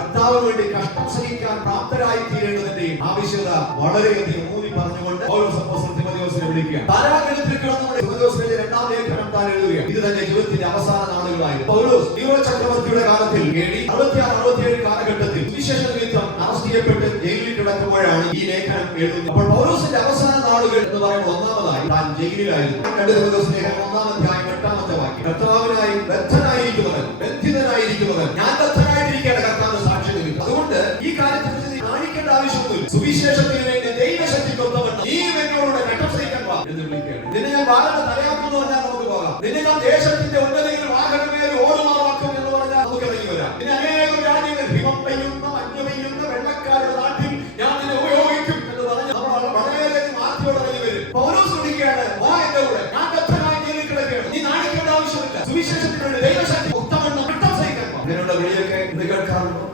കർത്താവിന് വേണ്ടി കഷ്ടം സഹിക്കാൻ പ്രാപ്തരായി തീരേണ്ടതിന്റെയും ആവശ്യകത വളരെയധികം ഊന്നി പറഞ്ഞുകൊണ്ട് പൗലോസ് അപ്പോസ്തലൻ തിമോഥെയോസിനെ വിളിക്കുക. കാരാഗൃഹത്തിൽ കിടന്നുകൊണ്ട് തിമോഥെയോസിന്റെ രണ്ടാം ലേഖനം താൻ എഴുതുക. ഇത് തന്നെ ജീവിതത്തിന്റെ അവസാന നാളുകളായിരുന്നു. പൗലോസ് നീറോ ചക്രവർത്തിയുടെ കാലത്തിൽ AD 66-67 കാലഘട്ടത്തിൽ സുവിശേഷ നിമിത്തം അറസ്റ്റ് ചെയ്യപ്പെട്ട് ജയിലിൽ കിടക്കുമ്പോഴാണ് ഈ ലേഖനം എഴുതുന്നത്. അപ്പോൾ പൗലോസിന്റെ അവസാന നാളുകൾ എന്ന് പറയുമ്പോൾ ഒന്നാമതായി താൻ ജയിലിലായിരുന്നു. 2 തിമോഥെയോസ് ലേഖനം 1-ാം അധ്യായം 8-ാമത്തെ വാക്യം, കർത്താവിനായി ബദ്ധനായിരിക്കുന്നവൻ ബന്ധിതനായിരിക്കുന്നവൻ ഞാൻ ബദ്ധനായിട്ടിരിക്കേണ്ട കർത്താവിന് സാക്ഷ്യം ലഭിക്കും. അതുകൊണ്ട് ഈ കാര്യത്തെ കുറിച്ച് കാണിക്കേണ്ട ആവശ്യമൊന്നുമില്ല. സുവിശേഷത്തിന് വേണ്ടി ദൈവശക്തിക്കൊത്തവണ്ണം നീ എന്നോടുകൂടെ കഷ്ടം സഹിക്കാൻ വാ എന്ന് വിളിക്കുകയാണ്. നിന്നെ ഞാൻ വാഴ തലയാക്കുന്നു പറഞ്ഞാൽ നമുക്ക് പോകാം. നിന്നെ ഞാൻ ദേശത്തിന്